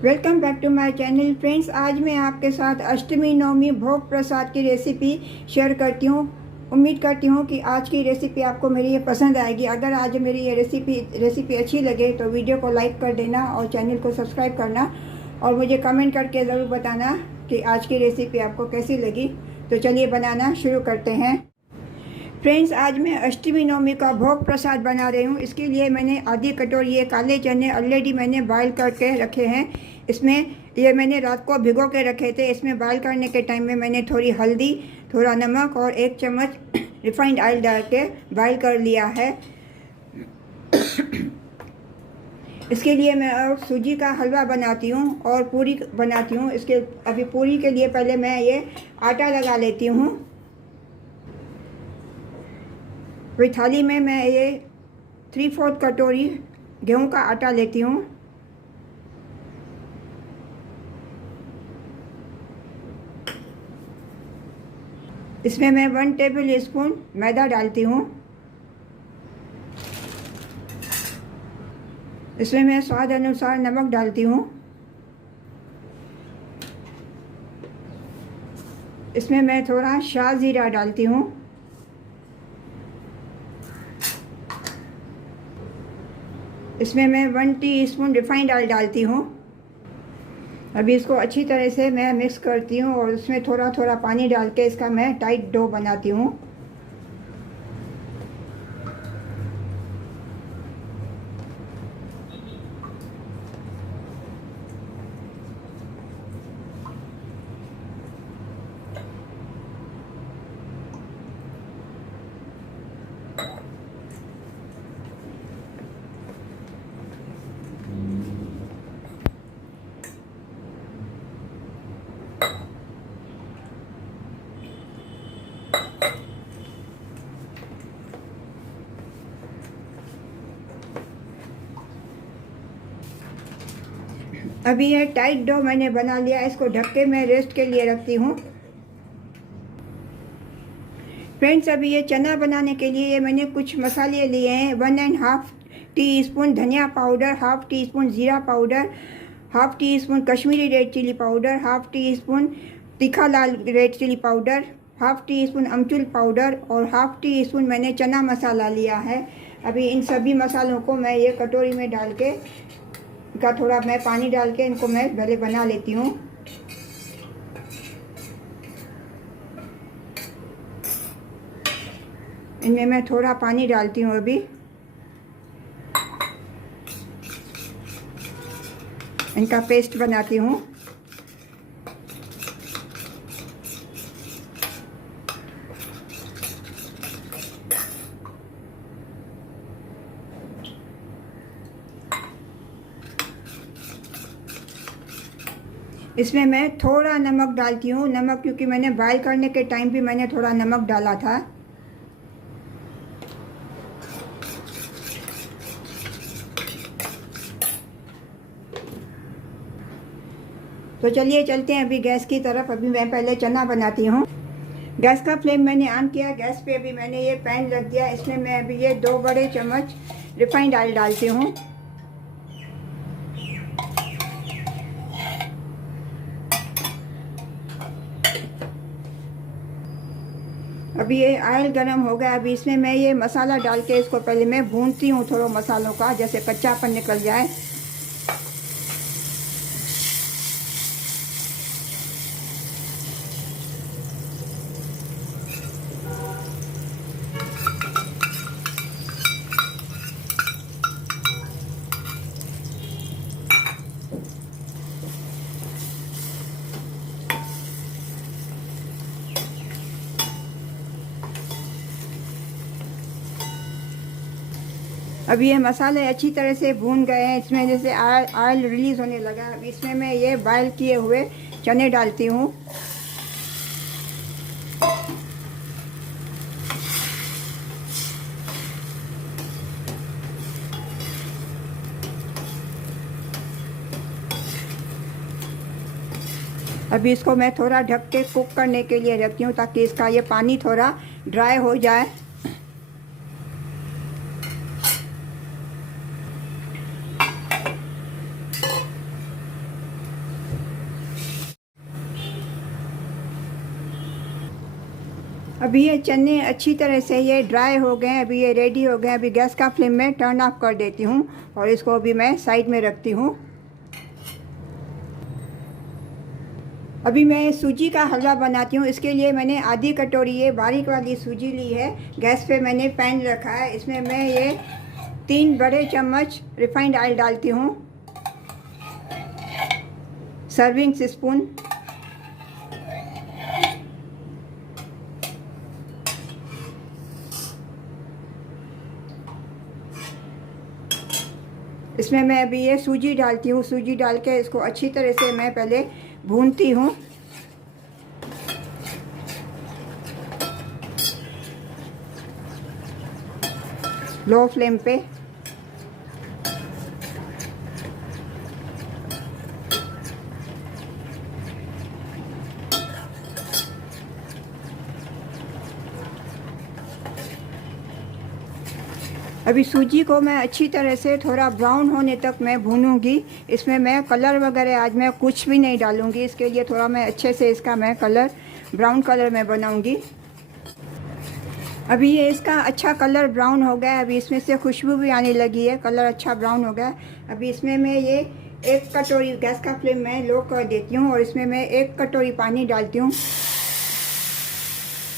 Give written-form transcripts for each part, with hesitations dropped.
Welcome back to my channel friends. आज मैं आपके साथ अष्टमी नवमी भोग प्रसाद की रेसिपी शेयर करती हूँ। उम्मीद करती हूँ कि आज की रेसिपी आपको मेरी ये पसंद आएगी। अगर आज मेरी ये रेसिपी अच्छी लगे तो वीडियो को लाइक कर देना और चैनल को सब्सक्राइब करना और मुझे कमेंट करके ज़रूर बताना कि आज की रेसिपी आपको कैसी लगी। तो चलिए बनाना शुरू करते हैं। फ्रेंड्स, आज मैं अष्टमी नवमी का भोग प्रसाद बना रही हूँ। इसके लिए मैंने आधी कटोरी ये काले चने ऑलरेडी मैंने बॉयल करके रखे हैं। इसमें ये मैंने रात को भिगो के रखे थे। इसमें बॉयल करने के टाइम में मैंने थोड़ी हल्दी, थोड़ा नमक और 1 चम्मच रिफाइंड ऑयल डाल के बॉयल कर लिया है। इसके लिए मैं और सूजी का हलवा बनाती हूँ और पूरी बनाती हूँ। अभी पूरी के लिए पहले मैं ये आटा लगा लेती हूँ। फिर थाली में मैं ये 3/4 कटोरी गेहूं का आटा लेती हूँ। इसमें मैं 1 टेबल स्पून मैदा डालती हूँ। इसमें मैं स्वाद अनुसार नमक डालती हूँ। इसमें मैं थोड़ा शाह ज़ीरा डालती हूँ। इसमें मैं 1 टीस्पून रिफाइंड ऑयल डालती हूँ। अभी इसको अच्छी तरह से मैं मिक्स करती हूँ और इसमें थोड़ा थोड़ा पानी डाल के इसका मैं टाइट डो बनाती हूँ। अभी ये टाइट डो मैंने बना लिया। इसको ढक के मैं रेस्ट के लिए रखती हूँ। फ्रेंड्स, अभी ये चना बनाने के लिए ये मैंने कुछ मसाले लिए हैं। 1.5 टीस्पून धनिया पाउडर, 1/2 टीस्पून ज़ीरा powder, 1/2 teaspoon Kashmiri red chilli powder, 1/2 teaspoon तीखा लाल रेड चिली पाउडर, 1/2 टीस्पून अमचूर पाउडर और 1/2 टीस्पून मैंने चना मसाला लिया है। अभी इन सभी मसालों को मैं ये कटोरी में डाल के इनका थोड़ा मैं पानी डाल के इनको मैं पहले बना लेती हूँ। इनमें मैं थोड़ा पानी डालती हूँ। अभी इनका पेस्ट बनाती हूँ। इसमें मैं थोड़ा नमक डालती हूँ। नमक क्योंकि मैंने बॉयल करने के टाइम भी मैंने थोड़ा नमक डाला था। तो चलिए चलते हैं अभी गैस की तरफ। अभी मैं पहले चना बनाती हूँ। गैस का फ्लेम मैंने ऑन किया। गैस पे अभी मैंने ये पैन रख दिया। इसमें मैं अभी ये 2 बड़े चम्मच रिफाइंड ऑयल डालती हूँ। अभी ये ऑयल गरम हो गया। अभी इसमें मैं ये मसाला डाल के इसको पहले मैं भूनती हूँ थोड़ा मसालों का, जैसे कच्चापन निकल जाए। अभी ये मसाले अच्छी तरह से भून गए हैं। इसमें जैसे ऑयल रिलीज़ होने लगा। अब इसमें मैं ये बॉयल किए हुए चने डालती हूँ। अभी इसको मैं थोड़ा ढक के कुक करने के लिए रखती हूँ ताकि इसका ये पानी थोड़ा ड्राई हो जाए। अभी ये चने अच्छी तरह से ये ड्राई हो गए हैं, अभी ये रेडी हो गए। अभी गैस का फ्लेम में टर्न ऑफ कर देती हूँ और इसको अभी मैं साइड में रखती हूँ। अभी मैं सूजी का हलवा बनाती हूँ। इसके लिए मैंने आधी कटोरी ये बारीक वाली सूजी ली है। गैस पे मैंने पैन रखा है, इसमें मैं ये 3 बड़े चम्मच रिफाइंड ऑयल डालती हूँ, सर्विंग स्पून। इसमें मैं अभी ये सूजी डालती हूँ। सूजी डाल के इसको अच्छी तरह से मैं पहले भूनती हूँ। लो फ्लेम पे। अभी सूजी को मैं अच्छी तरह से थोड़ा ब्राउन होने तक मैं भूनूंगी। इसमें मैं कलर वगैरह आज मैं कुछ भी नहीं डालूंगी। इसके लिए थोड़ा मैं अच्छे से इसका मैं कलर ब्राउन कलर में बनाऊंगी। अभी ये इसका अच्छा कलर ब्राउन हो गया है। अभी इसमें से खुशबू भी आने लगी है, कलर अच्छा ब्राउन हो गया है। अभी इसमें मैं ये 1 कटोरी, गैस का फ्लेम मैं लो कर देती हूँ और इसमें मैं 1 कटोरी पानी डालती हूँ।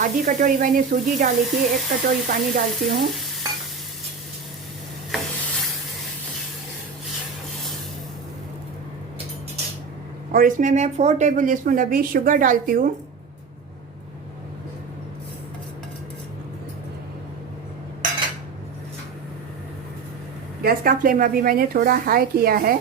आधी कटोरी मैंने सूजी डाली थी, 1 कटोरी पानी डालती हूँ। और इसमें मैं 4 टेबल स्पून अभी शुगर डालती हूँ। गैस का फ्लेम अभी मैंने थोड़ा हाई किया है।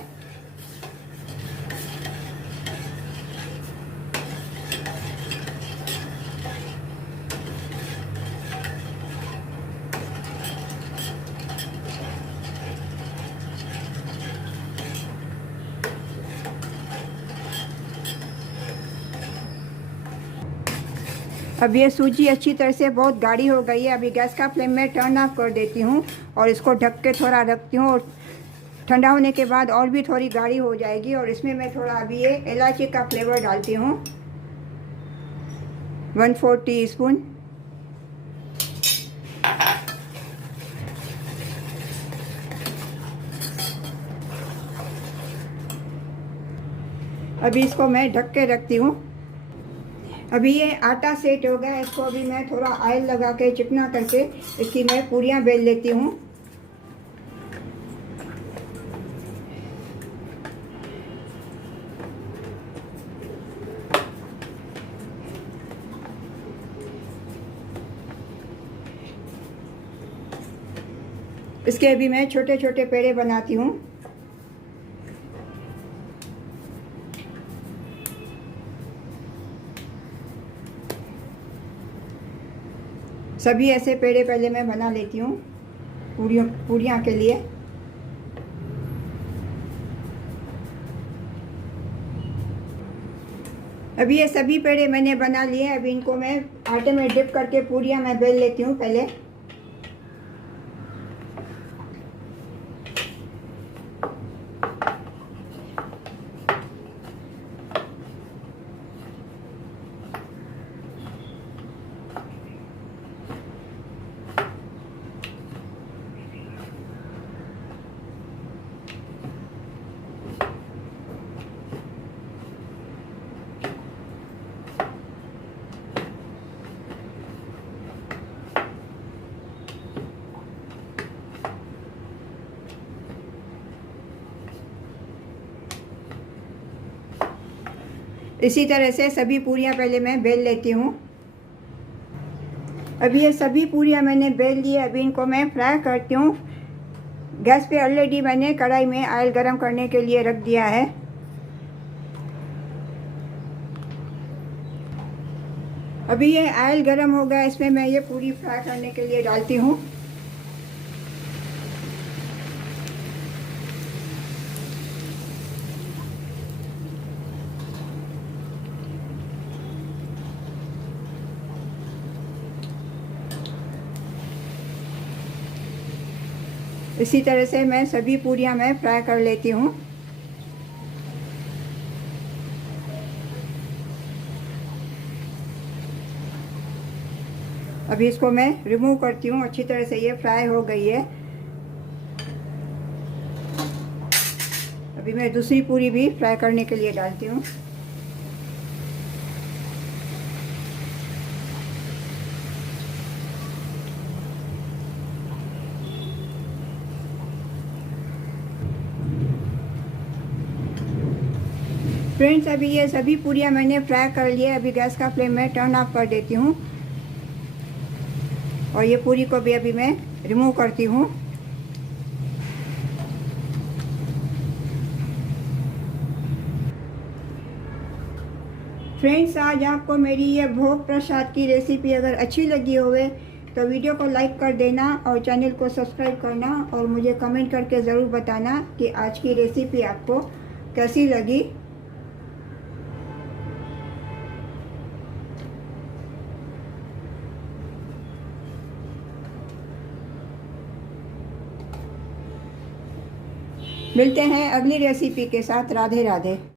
अब ये सूजी अच्छी तरह से बहुत गाढ़ी हो गई है। अभी गैस का फ्लेम में टर्न ऑफ कर देती हूँ और इसको ढक के थोड़ा रखती हूँ और ठंडा होने के बाद और भी थोड़ी गाढ़ी हो जाएगी। और इसमें मैं थोड़ा अभी ये इलायची का फ्लेवर डालती हूँ, 1/4 टीस्पून। अभी इसको मैं ढक के रखती हूँ। अभी ये आटा सेट हो गया है, इसको अभी मैं थोड़ा ऑयल लगा के चिकना करके इसकी मैं पूरियाँ बेल लेती हूँ। इसके अभी मैं छोटे छोटे पेड़े बनाती हूँ। सभी ऐसे पेड़े पहले मैं बना लेती हूँ पूरियाँ के लिए। अभी ये सभी पेड़े मैंने बना लिए। अभी इनको मैं आटे में डिप करके पूरियाँ मैं बेल लेती हूँ पहले। इसी तरह से सभी पूरियाँ पहले मैं बेल लेती हूँ। अभी ये सभी पूरियाँ मैंने बेल ली है। अभी इनको मैं फ्राई करती हूँ। गैस पे ऑलरेडी मैंने कढ़ाई में ऑयल गरम करने के लिए रख दिया है। अभी ये ऑयल गरम हो गया, इसमें मैं ये पूरी फ्राई करने के लिए डालती हूँ। इसी तरह से मैं सभी पूरियाँ मैं फ्राई कर लेती हूँ। अभी इसको मैं रिमूव करती हूँ। अच्छी तरह से ये फ्राई हो गई है। अभी मैं दूसरी पूरी भी फ्राई करने के लिए डालती हूँ। फ्रेंड्स, अभी ये सभी पूरियाँ मैंने फ्राई कर लिए। अभी गैस का फ्लेम मैं टर्न ऑफ कर देती हूँ और ये पूरी को भी अभी मैं रिमूव करती हूँ। फ्रेंड्स, आज आपको मेरी ये भोग प्रसाद की रेसिपी अगर अच्छी लगी होवे तो वीडियो को लाइक कर देना और चैनल को सब्सक्राइब करना और मुझे कमेंट करके ज़रूर बताना कि आज की रेसिपी आपको कैसी लगी। मिलते हैं अगली रेसिपी के साथ। राधे राधे।